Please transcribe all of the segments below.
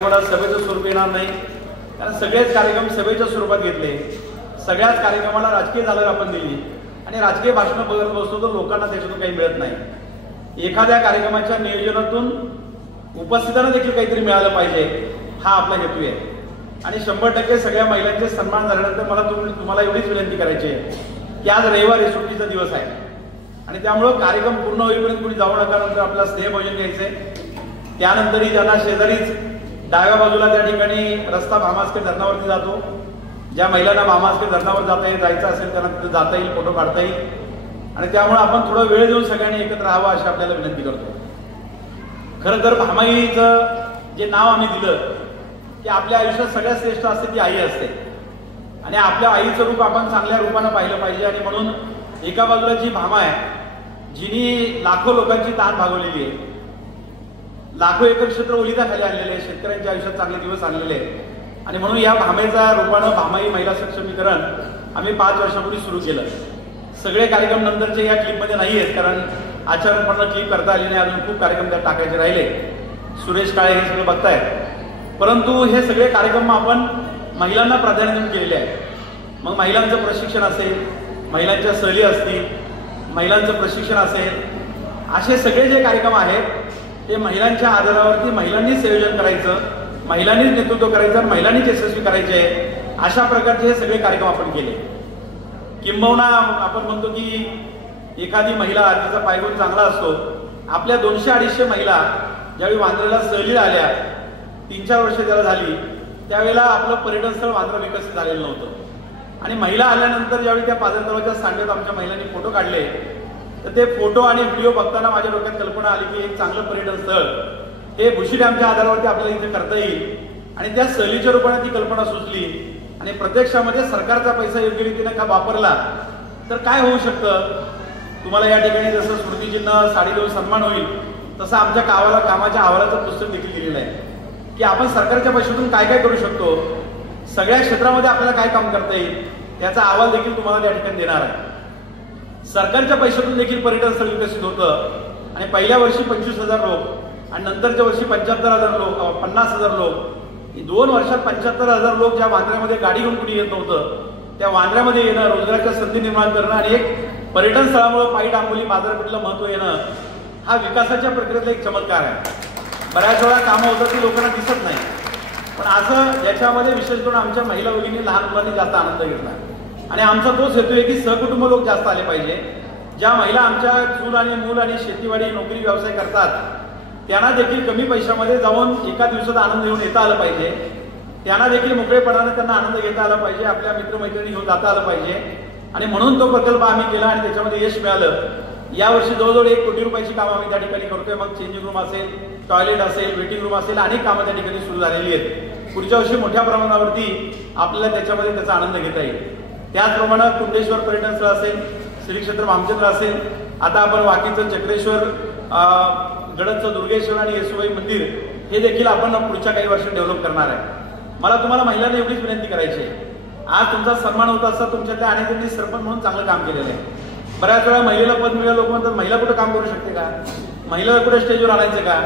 सभेचं स्वरूप येणार नाही, कारण सगळेच कार्यक्रम सभेच्या स्वरूपात घेतले. सगळ्याच कार्यक्रमाला राजकीय झालर आपण दिली आणि राजकीय भाषण बघत बसतो तर लोकांना त्याच्यातून काही मिळत नाही. एखाद्या कार्यक्रमाच्या नियोजनातून उपस्थितांना देखील काहीतरी मिळालं पाहिजे, हा आपला हेतू आहे. आणि 100% सगळ्या महिलांचे सन्मान झाल्यानंतर मला तुम्हाला एवढीच विनंती करायची आहे की आज रविवारी सुट्टीचा दिवस आहे आणि त्यामुळं कार्यक्रम पूर्ण होईपर्यंत कुणी जाऊ नका. नंतर आपल्याला स्नेहभोजन घ्यायचंय. त्यानंतरही ज्यांना शेजारीच डाव्या बाजूला त्या ठिकाणी रस्ता भामासकर धरणावरती जातो, ज्या महिलांना भामासकर धरणावर जायचं असेल त्यांना तिथे जाता येईल, फोटो काढता येईल आणि त्यामुळे आपण थोडा वेळ देऊन सगळ्यांनी एकत्र राहावं अशी आपल्याला विनंती करतो. खरं तर भामाईचं जे नाव आम्ही दिलं की आपल्या आयुष्यात सगळ्यात श्रेष्ठ असते ती आई असते आणि आपल्या आईचं रूप आपण चांगल्या रूपानं पाहिलं पाहिजे. आणि म्हणून एका बाजूला जी भामा आहे जिनी लाखो लोकांची ताण भागवलेली आहे, लाखो एकर क्षेत्र ओलिताखाली आणलेले आहे, शेतकऱ्यांच्या आयुष्यात चांगले दिवस आणलेले आहेत आणि म्हणून या भामेचा रूपानं भामाई महिला सक्षमीकरण आम्ही 5 वर्षापूर्वी सुरू केलं. सगळे कार्यक्रम नंतरचे या क्लिपमध्ये नाही आहेत कारण आचारपणे क्लिप करता आली नाही, अजून खूप कार्यक्रम त्यात टाकायचे राहिले. सुरेश काळे हे सगळं बघतायत, परंतु हे सगळे कार्यक्रम आपण महिलांना प्राधान्य देऊन केलेले आहेत. मग महिलांचं प्रशिक्षण असेल, महिलांच्या सहली असतील, महिलांचं प्रशिक्षण असेल, असे सगळे जे कार्यक्रम आहेत ते महिलांच्या आधारावरती महिलांनीच संयोजन करायचं, महिलांनीच नेतृत्व करायचं आणि महिलांनीच यशस्वी करायचे, अशा प्रकारचे हे सगळे कार्यक्रम आपण केले. किंबहुना आपण म्हणतो की एखादी महिला तिचा पायगुण चांगला असतो. आपल्या 200-250 महिला ज्यावेळी वांद्र्याला सहलीला आल्या, 3-4 वर्ष त्याला झाली, त्यावेळेला आपलं पर्यटन स्थळ वांद्रा विकसित झालेलं नव्हतं आणि महिला आल्यानंतर ज्यावेळी त्या पाझर तलावाच्या सांड्यात आमच्या महिलांनी फोटो काढले तर ते फोटो आणि व्हिडिओ बघताना माझ्या डोक्यात कल्पना आली की एक चांगलं पर्यटन स्थळ हे भुशी डॅमच्या आधारावरती आपल्याला इथे करता येईल आणि त्या सहलीच्या रूपाने ती कल्पना सुचली आणि प्रत्यक्षामध्ये सरकारचा पैसा योग्य रीतीने का वापरला तर काय होऊ शकतं. तुम्हाला या ठिकाणी जसं स्मृतिचिन्ह साडी देऊन सन्मान होईल तसं आमच्या कामाच्या अहवालाचं पुस्तक देखील दिलेलं आहे की आपण सरकारच्या पैशातून काय काय करू शकतो, सगळ्या क्षेत्रामध्ये आपल्याला काय काम करता येईल त्याचा अहवाल देखील तुम्हाला त्या ठिकाणी देणार आहे. सरकारच्या पैशातून देखील पर्यटन स्थळ विकसित होतं आणि पहिल्या वर्षी 25,000 लोक आणि नंतरच्या वर्षी 75,000 लोक, 50,000 लोक. 2 वर्षात 75,000 लोक ज्या वांद्र्यामध्ये गाडी घेऊन कुणी येत नव्हतं त्या वांद्र्यामध्ये येणं, रोजगाराच्या संधी निर्माण करणं आणि एक पर्यटन स्थळामुळे पायी डांबोली बाजारपेठेला महत्व येणं हा विकासाच्या प्रक्रियेतला एक चमत्कार आहे. बऱ्याच वेळा कामं होतात ती लोकांना दिसत नाही, पण असं ज्याच्यामध्ये विशेष करून आमच्या महिला भगिनी लहान मुलांनी जास्त आनंद घेतला आणि आमचा तोच हेतू आहे की सहकुटुंब लोक जास्त आले पाहिजे. ज्या महिला आमच्या चूल आणि मूल आणि शेतीवाडी नोकरी व्यवसाय करतात त्यांना देखील कमी पैशामध्ये जाऊन एका दिवसात आनंद घेऊन येता आलं पाहिजे, त्यांना देखील मोकळेपणाने त्यांना आनंद घेता आला पाहिजे, आपल्या मित्रमैत्रिणी घेऊन जाता आलं पाहिजे आणि म्हणून तो प्रकल्प आम्ही केला आणि त्याच्यामध्ये यश मिळालं. यावर्षी जवळजवळ 1 कोटी रुपयाची कामं आम्ही त्या ठिकाणी करतोय. मग चेंजिंग रूम असेल, टॉयलेट असेल, वेटिंग रूम असेल, अनेक कामं त्या ठिकाणी सुरू झालेली आहेत. पुढच्या वर्षी मोठ्या प्रमाणावरती आपल्याला त्याच्यामध्ये त्याचा आनंद घेता येईल. त्याचप्रमाणे कुंडेश्वर पर्यटन स्थळ असेल, श्री क्षेत्र भामचंद्र असेल, आता आपण वाकीचं चक्रेश्वर, गडदचं दुर्गेश्वर आणि येसुबाई मंदिर हे देखील आपण पुढच्या काही वर्षात डेव्हलप करणार आहे. मला तुम्हाला महिलांना एवढीच विनंती करायची आहे, आज तुमचा सन्मान होत असता तुमच्यातल्या अनेकांनी सरपंच म्हणून चांगलं काम केलेलं आहे. बऱ्याच वेळा महिलेला पद मिळालं, लोक म्हणतात महिला कुठं काम करू शकते का, महिलेला कुठे स्टेजवर आणायचं का,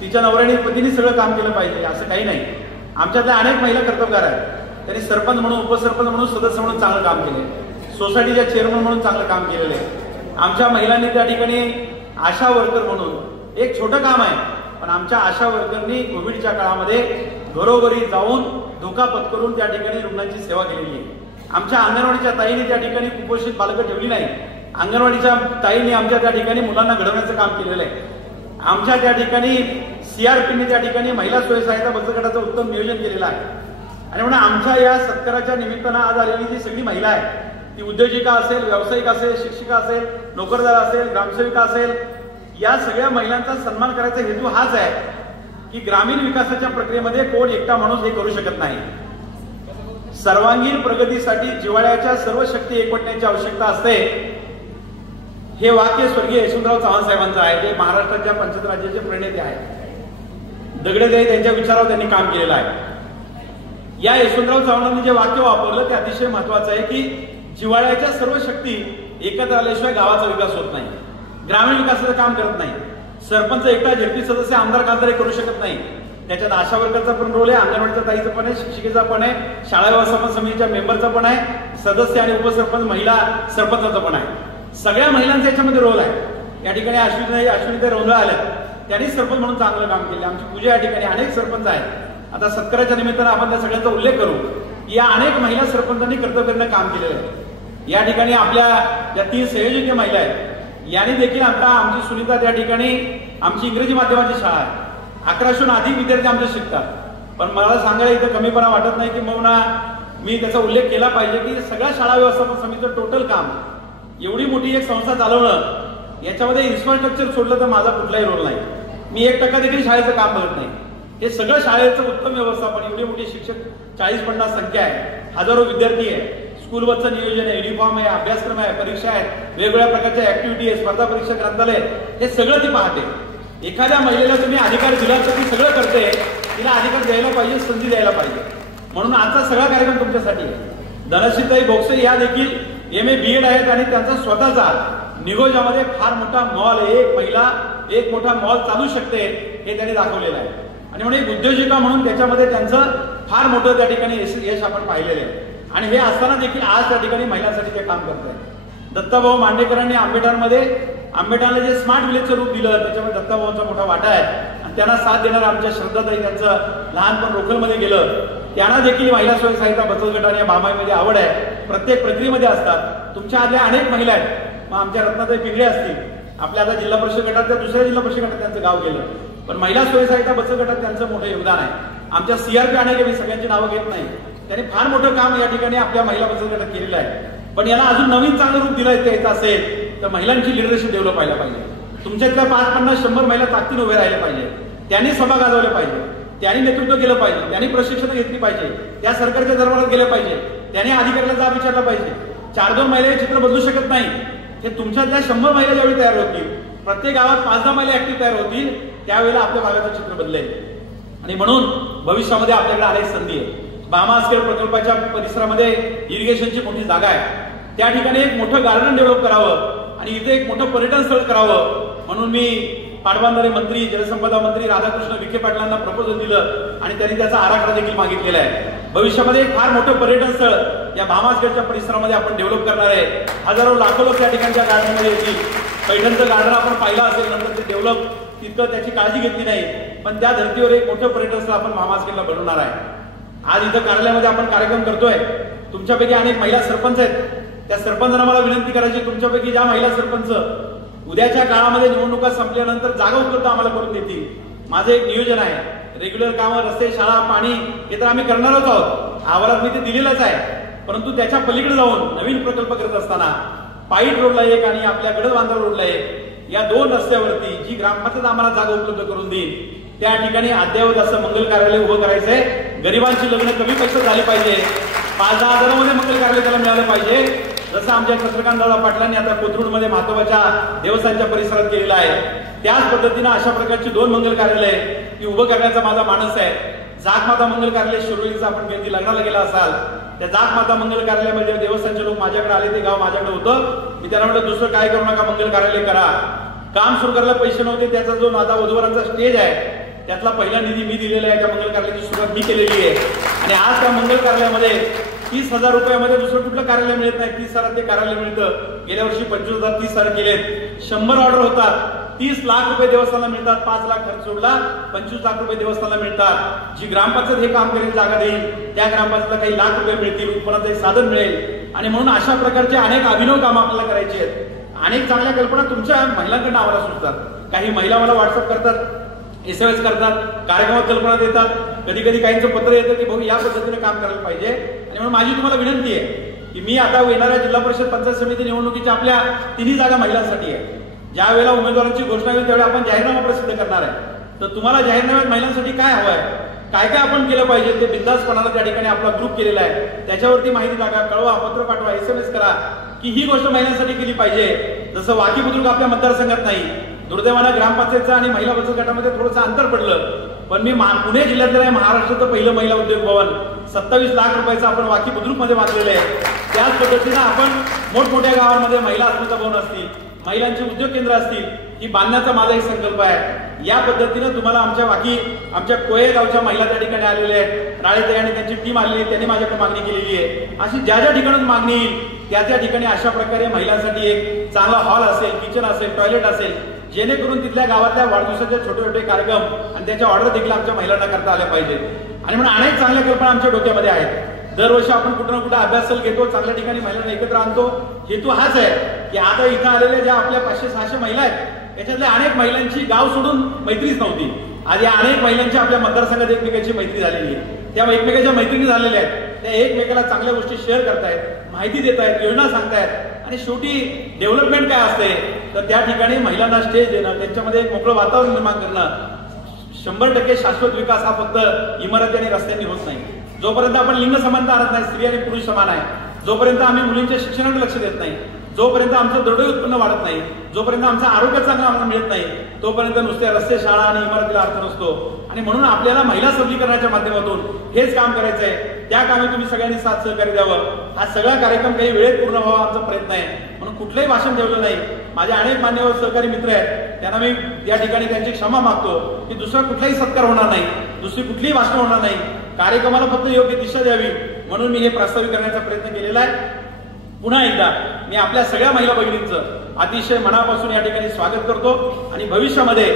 तिच्या नवऱ्याने पतीने सगळं काम केलं पाहिजे असं काही नाही. आमच्यातल्या अनेक महिला कर्तबगार आहेत, त्यांनी सरपंच म्हणून, उपसरपंच म्हणून, सदस्य म्हणून चांगलं काम केले, सोसायटीच्या चेअरमन म्हणून चांगलं काम केलेलं आहे. आमच्या महिलांनी त्या ठिकाणी आशा वर्कर म्हणून एक छोटं काम आहे, पण आमच्या आशा वर्करनी कोविडच्या काळामध्ये घरोघरी जाऊन धोका पत्करून त्या ठिकाणी रुग्णांची सेवा केलेली आहे. आमच्या अंगणवाडीच्या ताईंनी त्या ठिकाणी कुपोषित बालकं ठेवली नाही, अंगणवाडीच्या ताईंनी आमच्या त्या ठिकाणी मुलांना घडवण्याचं काम केलेलं आहे. आमच्या त्या ठिकाणी CRPने त्या ठिकाणी महिला स्वयंसहायता बचत गटाचं उत्तम नियोजन केलेलं आहे आणि म्हणून आमच्या या सत्काराच्या निमित्तानं आज आलेली जी सगळी महिला आहे ती उद्योजिका असेल, व्यावसायिक असेल, शिक्षिका असेल, नोकरदार असेल, ग्रामसेविका असेल, या सगळ्या महिलांचा सन्मान करायचा हेतू हाच आहे की ग्रामीण विकासाच्या प्रक्रियेमध्ये कोण एकटा माणूस हे करू शकत नाही. सर्वांगीण प्रगतीसाठी जिव्हाळ्याच्या सर्व शक्ती एकवटण्याची आवश्यकता असते. हे वाक्य स्वर्गीय यशवंतराव चव्हाण साहेबांचं आहे, जे महाराष्ट्राच्या पंचायत राज्याचे प्रणेते आहेत. दगडेदेव त्यांच्या विचारावर त्यांनी काम केलेलं आहे. या यशवंतराव चव्हाणांनी जे वाक्य वापरलं ते अतिशय महत्वाचं आहे की जिव्हाळ्याच्या सर्व शक्ती एकत्र आल्याशिवाय गावाचा विकास होत नाही, ग्रामीण विकासाचं काम करत नाही. सरपंच एकटा, झेडपी सदस्य, आमदार, खासदार करू शकत नाही. त्याच्यात आशा वर्करचा पण रोल आहे, अंगणवाडीचा ताईचा पण आहे, शिक्षिकेचा पण आहे, शाळा व्यवस्थापन समितीच्या मेंबरचा पण आहे, सदस्य आणि उपसरपंच महिला सरपंचाचा पण आहे. सगळ्या महिलांचा याच्यामध्ये रोल आहे. या ठिकाणी अश्विनीताई रोंधळे आल्या, त्यांनी सरपंच म्हणून चांगलं काम केलं. आमची पूजा या ठिकाणी अनेक सरपंच आहेत. आता सत्काराच्या निमित्तानं आपण त्या सगळ्यांचा उल्लेख करू. या अनेक महिला सरपंचांनी कर्तव्याने काम केलेलं आहे. या ठिकाणी आपल्या ज्या 3 संयोजकीय महिला आहेत यांनी देखील आता आमची सुनीता त्या ठिकाणी आमची इंग्रजी माध्यमाची शाळा आहे, 1100हून अधिक विद्यार्थी आमचे शिकतात. पण मला सांगायला इथं कमीपणा वाटत नाही की मग मी त्याचा उल्लेख केला पाहिजे की सगळ्या शाळा व्यवस्थापन समितीचं टोटल काम, एवढी मोठी एक संस्था चालवणं, याच्यामध्ये इन्फ्रास्ट्रक्चर सोडलं तर माझा कुठलाही रोल नाही. मी 1% देखील शाळेचं काम बघत नाही. हे सगळं शाळेचं उत्तम व्यवस्थापन, एवढी मोठी शिक्षक 40-50 संख्या आहे, हजारो विद्यार्थी आहे, स्कूल बसचं नियोजन आहे, युनिफॉर्म आहे, अभ्यासक्रम आहे, परीक्षा आहेत, वेगवेगळ्या प्रकारच्या ऍक्टिव्हिटी आहे, स्पर्धा परीक्षा ग्रंथालय, हे सगळं ती पाहते. एखाद्या महिलेला तुम्ही अधिकार दिला तर ती सगळं करते. तिला अधिकार द्यायला पाहिजे, संधी द्यायला पाहिजे. म्हणून आजचा सगळा कार्यक्रम तुमच्यासाठी आहे. धनश्रीताई बोगसे या देखील MA BEd आहेत आणि त्यांचा स्वतःचा निगोजामध्ये फार मोठा मॉल, एक महिला एक मोठा मॉल चालू शकते हे त्यांनी दाखवलेलं आहे. आणि म्हणून एक उद्योजिका म्हणून त्याच्यामध्ये त्यांचं फार मोठं त्या ठिकाणी यश आपण पाहिलेलं आहे. आणि हे असताना देखील आज त्या ठिकाणी महिलांसाठी ते काम करत आहेत. दत्ताभाऊ मांडेकरांनी आंबेठाणला जे स्मार्ट विलेजचं रूप दिलं त्याच्यामध्ये दत्ताभाऊंचा मोठा वाटा आहे. आणि त्यांना साथ देणारा आमच्या श्रद्धाताई, त्यांचं लहानपण रोखलमध्ये गेलं, त्यांना देखील महिला स्वयंसहायता बचत गट आणि बामाईमध्ये आवड आहे, प्रत्येक प्रक्रियेमध्ये असतात. तुमच्या आदल्या अनेक महिला आहेत. मग आमच्या रत्नाताई पिंगळे असतील, आपल्या आता जिल्हा परिषद गटात, त्या दुसऱ्या जिल्हा परिषद गटात त्यांचं गाव गेलं, पण महिला स्वयंसहायता बचत गटात त्यांचं मोठं योगदान आहे. आमच्या CRP अनेक, मी सगळ्यांची नावं घेत नाही, त्यांनी फार मोठं काम या ठिकाणी आपल्या महिला बचत गटात केलेलं आहे. पण याला अजून नवीन चांगलं रूप द्यायचं असेल तर महिलांची लिडरशिप डेव्हलप व्हायला पाहिजे. तुमच्यातल्या 5, 50, 100 महिला ताकदीने उभे राहिले पाहिजे. त्यांनी सभा गाजवल्या पाहिजे, त्यांनी नेतृत्व केलं पाहिजे, त्यांनी प्रशिक्षण घेतली पाहिजे, त्या सरकारच्या दरबारात गेले पाहिजे, त्यांनी अधिकाऱ्याला जाब विचारला पाहिजे. 4-2 महिला हे चित्र बदलू शकत नाही. हे तुमच्यातल्या 100 महिला ज्यावेळी तयार होतील, प्रत्येक गावात 5-10 महिला ऍक्टिव्ह तयार होतील, त्यावेळेला आपल्या भागाचं चित्र बदलेल. आणि म्हणून भविष्यामध्ये आपल्याकडे अनेक संधी आहे. बामा स्केल प्रकल्पाच्या परिसरामध्ये इरिगेशनची मोठी जागा आहे, त्या ठिकाणी एक मोठं गार्डन डेव्हलप करावं आणि इथे एक मोठं पर्यटन स्थळ करावं म्हणून मी पाटबंधारे मंत्री, जलसंपदा मंत्री राधाकृष्ण विखे पाटलांना प्रपोजल दिलं आणि त्यांनी त्याचा आराखडा देखील मागितलेला आहे. भविष्यामध्ये एक फार मोठं पर्यटन स्थळ या भामासगडच्या परिसरामध्ये आपण डेव्हलप करणार आहे. हजारो लाखो लोक त्या ठिकाणच्या गार्डनमध्ये येतील. पैठणचं गार्डन आपण पाहिलं असेल, नंतर ते डेव्हलप तितकं त्याची काळजी घेतली नाही, पण त्या धर्तीवर एक मोठं पर्यटन स्थळ आपण भामासगडला बनवणार आहे. आज इथं कार्यालयामध्ये आपण कार्यक्रम करतोय. तुमच्यापैकी अनेक महिला सरपंच आहेत. त्या सरपंचांना मला विनंती करायची, तुमच्यापैकी ज्या महिला सरपंच उद्याच्या काळामध्ये निवडणुका संपल्यानंतर जागा उपलब्ध आम्हाला करून देतील, माझं एक नियोजन आहे. रेग्युलर कामं, रस्ते, शाळा, पाणी हे तर आम्ही करणारच आहोत, अहवालात मी ते दिलेलंच आहे. परंतु त्याच्या पलीकडे जाऊन नवीन प्रकल्प करत असताना पाईट रोडला एक आणि आपल्या गडबांधा रोडला एक, या 2 रस्त्यावरती जी ग्रामपंचायत आम्हाला जागा उपलब्ध करून देईल त्या ठिकाणी अद्ययावत असं मंगल कार्यालय उभं करायचंय. गरिबांची लग्न कमी पैशात झाली पाहिजे, 5-10 हजारामध्ये मंगल कार्यालय त्याला मिळालं पाहिजे. जसं आमच्या चंद्रकांतदादा पाटलांनी आता कोथरूडमध्ये महत्वाच्या देवस्थानच्या परिसरात केलेलं आहे, त्याच पद्धतीनं अशा प्रकारची 2 मंगल कार्यालय ती उभं करण्याचा माझा मानस आहे. जागमाता मंगल कार्यालय शिरोलीचं आपण कधी लग्नाला गेला असाल, त्या जागमाता मंगल कार्यालयामध्ये देवस्थानचे लोक माझ्याकडे आले, ते गाव माझ्याकडे होतं, मी त्यांना म्हटलं दुसरं काय करू नका, मंगल कार्यालय करा. काम सुरू करायला पैसे नव्हते, त्याचा जो नाता वधूवरांचा स्टेज आहे त्यातला पहिला निधी मी दिलेला आहे. त्या मंगल कार्यालयाची सुरुवात मी केलेली आहे आणि आज त्या मंगल कार्यालयामध्ये 30,000 रुपयामध्ये दुसरं कुठलं कार्यालय मिळत नाही, 30,000 ते कार्यालय मिळतं. गेल्या वर्षी 25,000, 30,000 केलेत. 100 ऑर्डर होतात, 30 लाख रुपये देवस्थानला मिळतात. 5 लाख खर्च सोडला, 25 लाख रुपये देवस्थानला मिळतात. जी ग्रामपंचायत हे काम करेल, जागा देईल, त्या ग्रामपंचायतला काही लाख रुपये मिळतील, उत्पन्नाचं एक साधन मिळेल. आणि म्हणून अशा प्रकारचे अनेक अभिनव कामं आपल्याला करायची आहेत. अनेक चांगल्या कल्पना तुमच्या महिलांकडून आम्हाला सुचतात. काही महिला मला व्हॉट्सअप करतात, SMS करतात, कार्यक्रमात कल्पना देतात. कधी कधी काहींचं पत्र येतं की भाऊ या पद्धतीने काम करायला पाहिजे. आणि म्हणून माझी तुम्हाला विनंती आहे की मी आता येणाऱ्या जिल्हा परिषद पंचायत समिती निवडणुकीच्या आपल्या 3 जागा महिलांसाठी आहे. ज्या वेळेला उमेदवारांची घोषणा होईल त्यावेळी आपण जाहीरनामा प्रसिद्ध करणार आहे. तर तुम्हाला जाहीरनाम्यात महिलांसाठी काय हवं आहे, काय काय आपण केलं पाहिजे ते बिंदासपणाला त्या ठिकाणी आपला ग्रुप केलेला आहे, त्याच्यावरती माहिती टाका, कळवा, पत्र पाठवा, SMS करा की ही गोष्ट महिलांसाठी केली पाहिजे. जसं वाकी बुद्रुक आपल्या मतदारसंघात नाही, दुर्दैवानं ग्रामपंचायतचं आणि महिला बचत गटामध्ये थोडंसं अंतर पडलं, पण मी पुणे जिल्ह्यातलं आहे, महाराष्ट्राचं पहिलं महिला उद्योग भवन 27 लाख रुपयाचं आपण वाकी बुद्रुक मध्ये बांधलेलं आहे. त्याच पद्धतीनं आपण मोठमोठ्या गावांमध्ये महिला अस्मिता भवन असतील, महिलांची उद्योग केंद्र असतील ही बांधण्याचा माझा एक संकल्प आहे. या पद्धतीनं तुम्हाला आमच्या कोये गावच्या महिला त्या ठिकाणी आलेल्या आहेत, राळेताई आणि त्यांची टीम आलेली आहे, त्यांनी माझ्याकडे मागणी केलेली आहे. अशी ज्या ज्या ठिकाणी मागणी येईल त्या ठिकाणी अशा प्रकारे महिलांसाठी एक चांगला हॉल असेल, किचन असेल, टॉयलेट असेल, जेणेकरून तिथल्या गावातल्या वाढदिवसाचे छोटे छोटे कार्यक्रम आणि त्याच्या ऑर्डर देखील आमच्या महिलांना करता आल्या पाहिजेत. आणि म्हणून अनेक चांगल्या कल्पना आमच्या डोक्यामध्ये आहेत. दरवर्षी आपण कुठं ना कुठं अभ्यासल घेतो, चांगल्या ठिकाणी महिलांना एकत्र आणतो. हेतू हाच आहे की आता इथं आलेल्या ज्या आपल्या 500-600 महिला आहेत याच्यातल्या अनेक महिलांची गाव सोडून मैत्रीच नव्हती. आज या अनेक महिलांची आपल्या मतदारसंघात एकमेकांची मैत्री झालेली आहे. त्या एकमेकांच्या मैत्रिणी झालेल्या आहेत. त्या एकमेकाला चांगल्या गोष्टी शेअर करतायत, माहिती देत आहेत, योजना सांगतायत. आणि शेवटी डेव्हलपमेंट काय असते तर त्या ठिकाणी महिलांना स्टेज देणं, त्यांच्यामध्ये एक मोकळं वातावरण निर्माण करणं. 100% शाश्वत विकास हा फक्त इमारती आणि रस्त्यांनी होत नाही. जोपर्यंत आपण लिंग समानता आणत नाही, स्त्री आणि पुरुष समान आहे, जोपर्यंत आम्ही मुलींच्या शिक्षणाकडे लक्ष देत नाही, जोपर्यंत आमचं दरडोई उत्पन्न वाढत नाही, जोपर्यंत आमचं आरोग्य चांगलं आम्हाला मिळत नाही, तोपर्यंत नुसत्या रस्ते, शाळा आणि इमारतीला अर्थ नसतो. आणि म्हणून आपल्याला महिला सबलीकरणाच्या माध्यमातून हेच काम करायचं आहे. त्या कामी तुम्ही सगळ्यांनी साथ सहकार्य द्यावं. हा सगळा कार्यक्रम काही वेळेत पूर्ण व्हावा आमचा प्रयत्न आहे. म्हणून कुठलंही भाषण ठेवलं नाही. माझे अनेक मान्यवर सहकारी मित्र आहेत, त्यांना मी या ठिकाणी त्यांची क्षमा मागतो की दुसरा कुठलाही सत्कार होणार नाही, दुसरी कुठलीही भाषण होणार नाही. कार्यक्रमाला फक्त योग्य दिशा द्यावी म्हणून मी हे प्रस्तावित करण्याचा प्रयत्न केलेला आहे. पुन्हा एकदा मी आपल्या सगळ्या महिला भगिनींचं अतिशय मनापासून या ठिकाणी स्वागत करतो. आणि भविष्यामध्ये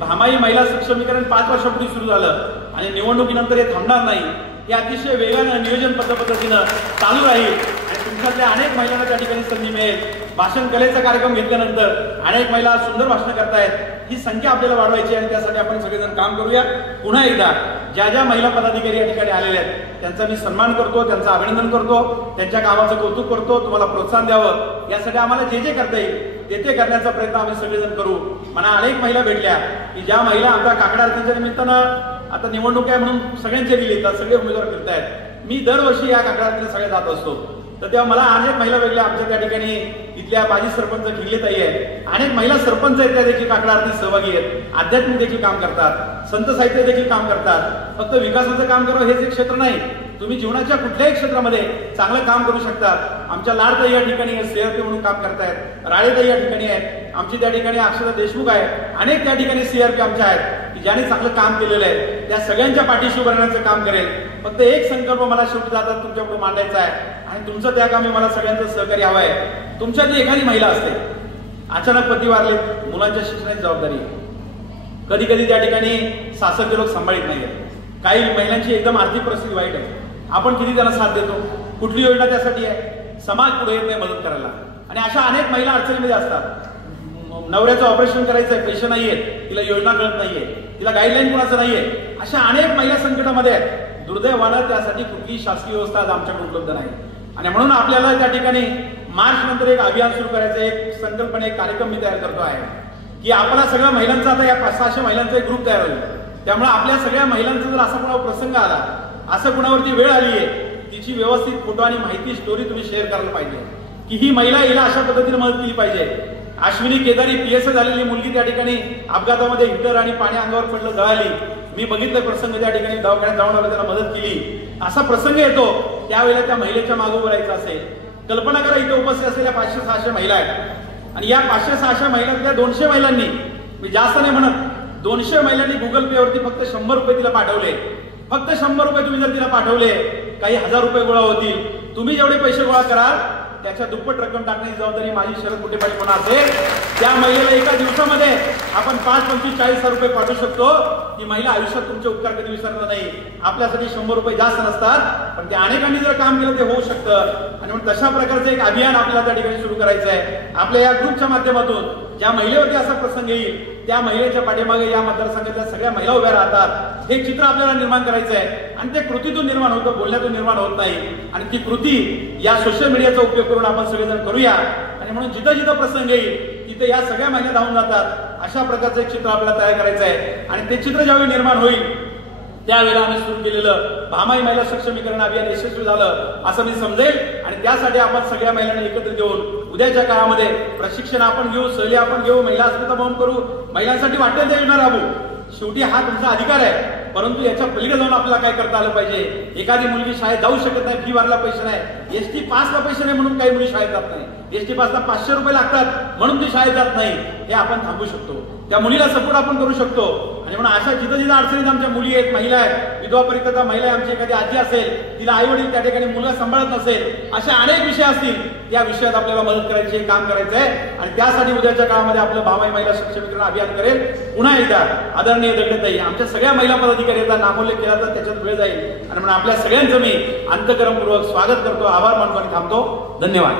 भामाई महिला सक्षमीकरण 5 वर्षापूर्वी सुरू झालं आणि निवडणुकीनंतर हे थांबणार नाही. हे अतिशय वेगानं नियोजनबद्ध पद्धतीनं चालू राहील आणि तुमच्यातल्या अनेक महिलांना त्या ठिकाणी संधी मिळेल. भाषण कलेचा कार्यक्रम घेतल्यानंतर अनेक महिला सुंदर भाषण करतायत. ही संख्या आपल्याला वाढवायची आणि त्यासाठी आपण सगळेजण काम करूया. पुन्हा एकदा ज्या ज्या महिला पदाधिकारी या ठिकाणी आलेले आहेत त्यांचा मी सन्मान करतो, त्यांचं अभिनंदन करतो, त्यांच्या कामाचं कौतुक करतो. तुम्हाला प्रोत्साहन द्यावं यासाठी आम्हाला जे जे करता येईल ते करण्याचा प्रयत्न आम्ही सगळेजण करू. मला अनेक महिला भेटल्या की ज्या महिला आमच्या काकड आरतीच्या निमित्तानं आता निवडणूक आहे म्हणून सगळ्यांचे रील येतात, सगळे उमेदवार फिरतायत. मी दरवर्षी या काकड आरतीला सगळे जात असतो. तर तेव्हा मला अनेक महिला भेटल्या. आमच्या त्या ठिकाणी इथल्या माजी सरपंच खिल्लेताई आहेत, अनेक महिला सरपंच आहेत, त्या देखील काकड आरतीत सहभागी आहेत. आध्यात्मिक देखील काम करतात, संत साहित्य देखील काम करतात. फक्त विकासाचं काम करावं हेच एक क्षेत्र नाही, तुम्ही जीवनाच्या कुठल्याही क्षेत्रामध्ये चांगलं काम करू शकता. आमच्या लाडताई या ठिकाणी सीआरपी म्हणून काम करतायत, राळेताई या ठिकाणी आहेत, आमची त्या ठिकाणी अक्षता देशमुख आहे, अनेक त्या ठिकाणी सीआरपी आमच्या आहेत की ज्यांनी चांगलं काम केलेलं आहे. त्या सगळ्यांच्या पाठीशी उभं राहण्याचं काम करेल. फक्त एक संकल्प मला शेवटी जातात तुमच्यापुढे मांडायचा आहे आणि तुमचं त्या कामी मला सगळ्यांचं सहकार्य हवं आहे. तुमच्यातली एखादी महिला असते, अचानक पती वारले, मुलांच्या शिक्षणाची जबाबदारी, कधी कधी त्या ठिकाणी सासरचे लोक सांभाळत नाहीत. काही महिलांची एकदम आर्थिक परिस्थिती वाईट आहे. आपण किती त्यांना साथ देतो, कुठली योजना त्यासाठी आहे, समाज पुढे येत नाही मदत करायला. आणि अशा अनेक महिला अडचणीमध्ये असतात. नवऱ्याचं ऑपरेशन करायचं आहे, पैसे नाहीये, तिला योजना कळत नाहीये, तिला गाईडलाईन कोणाचं नाहीये. अशा अनेक महिला संकटामध्ये आहेत. दुर्दैवानं त्यासाठी कुठलीही शासकीय व्यवस्था आज आमच्याकडे उपलब्ध नाही. आणि म्हणून आपल्याला त्या ठिकाणी मार्च नंतर एक अभियान सुरू करायचं, एक संकल्पना, एक कार्यक्रम मी तयार करतो आहे की आपला सगळ्या महिलांचा आता या 500-600 महिलांचा एक ग्रुप तयार होईल. त्यामुळे आपल्या सगळ्या महिलांचा जर असा कुणावर प्रसंग आला, असं कुणावरती वेळ आली आहे, तिची व्यवस्थित फोटो आणि माहिती स्टोरी तुम्ही शेअर करायला पाहिजे की ही महिला हिला अशा पद्धतीने मदत केली पाहिजे. अश्विनी केदारी PSI झालेली मुलगी त्या ठिकाणी अपघातामध्ये हिटर आणि पाणी अंगावर पडलं, जळाली. मी बघितलं प्रसंग, त्या ठिकाणी दवाखान्यात जाऊन आलं, त्याला मदत केली. असा प्रसंग येतो त्यावेळेला त्या महिलेच्या मागे उभं राहायचं असेल. कल्पना करा, इथे उपस्थित असलेल्या 500-600 महिला आहेत आणि या 500-600 महिलांच्या 200 महिलांनी, मी जास्त नाही म्हणत, 200 महिलांनी गुगल पे वरती फक्त 100 रुपये तिला पाठवले. फक्त 100 रुपये तुम्ही जर तिला पाठवले, काही 1000 रुपये गोळा होतील. तुम्ही जेवढे पैसे गोळा कराल त्याच्या दुप्पट रक्कम टाकण्याची जबाबदारी माझी शरद कुठे पाटील म्हणा असेल. त्या महिलेला एका दिवसामध्ये आपण 5, 25, 40,000 रुपये पाठवू शकतो. ही महिला आयुष्यात तुमचे उपकार कधी विसरणार नाही. आपल्यासाठी 100 रुपये जास्त नसतात, पण ते अनेकांनी जर काम केलं ते होऊ शकतं. आणि म्हणून तशा प्रकारचं एक अभियान आपल्याला त्या ठिकाणी सुरू करायचं आहे. आपल्या या ग्रुपच्या माध्यमातून ज्या महिलेवरती असा प्रसंग येईल त्या महिलेच्या पाठीमागे या मतदारसंघातल्या सगळ्या महिला उभ्या राहतात. हे चित्र आपल्याला निर्माण करायचं आहे आणि ते कृतीतून निर्माण होतं, बोलण्यातून निर्माण होत नाही. आणि ती कृती या सोशल मीडियाचा उपयोग करून आपण सगळेजण करूया. आणि म्हणून जिथं जिथं प्रसंग येईल तिथे या सगळ्या महिला धावून जातात. अशा प्रकारचं एक चित्र आपल्याला तयार करायचं आहे. आणि ते चित्र ज्यावेळी निर्माण होईल त्यावेळेला आम्ही सुरू केलेलं भामाई महिला सक्षमीकरण अभियान यशस्वी झालं असं मी समजेल. आणि त्यासाठी आपण सगळ्या महिलांना एकत्र घेऊन उद्याच्या काळामध्ये प्रशिक्षण आपण घेऊ, सहली आपण घेऊ, महिला अस्मिता मोहीम करू, महिलांसाठी वाटेल त्या योजना राबवू. शेवटी हा तुमचा अधिकार आहे, परंतु याच्या पलीकडे जाऊन आपल्याला काय करता आलं पाहिजे. एखादी मुलगी शाळेत जाऊ शकत नाही, फी भरायला पैसे नाही, एसटी पासला पैसे नाही म्हणून काही मुली शाळेत जात नाही, एसटी पासला 500 रुपये लागतात म्हणून ती शाळेत जात नाही, हे आपण थांबू शकतो. त्या मुलीला सपोर्ट आपण करू शकतो. आणि म्हणून अशा जिथं जिथं अडचणीत आमच्या मुली आहेत, महिला आहेत, विधवा परित्यक्ता महिला आहे, आमची एखादी आजी असेल, तिला आई वडील त्या ठिकाणी मुलगा सांभाळत नसेल, अशा अनेक विषय असतील, त्या विषयात आपल्याला मदत करायची, काम करायचं आहे. आणि त्यासाठी उद्याच्या काळामध्ये आपलं भावाई महिला सक्षमीकरण अभियान करेल. पुन्हा एकदा आदरणीय दगडेताई, आमच्या सगळ्या महिला पदाधिकाऱ्यांचा नामोल्लेख केला तर त्याच्यात वेळ जाईल. आणि म्हणून आपल्या सगळ्यांचं मी अंतःकरणपूर्वक स्वागत करतो, आभार मानतो आणि थांबतो. धन्यवाद.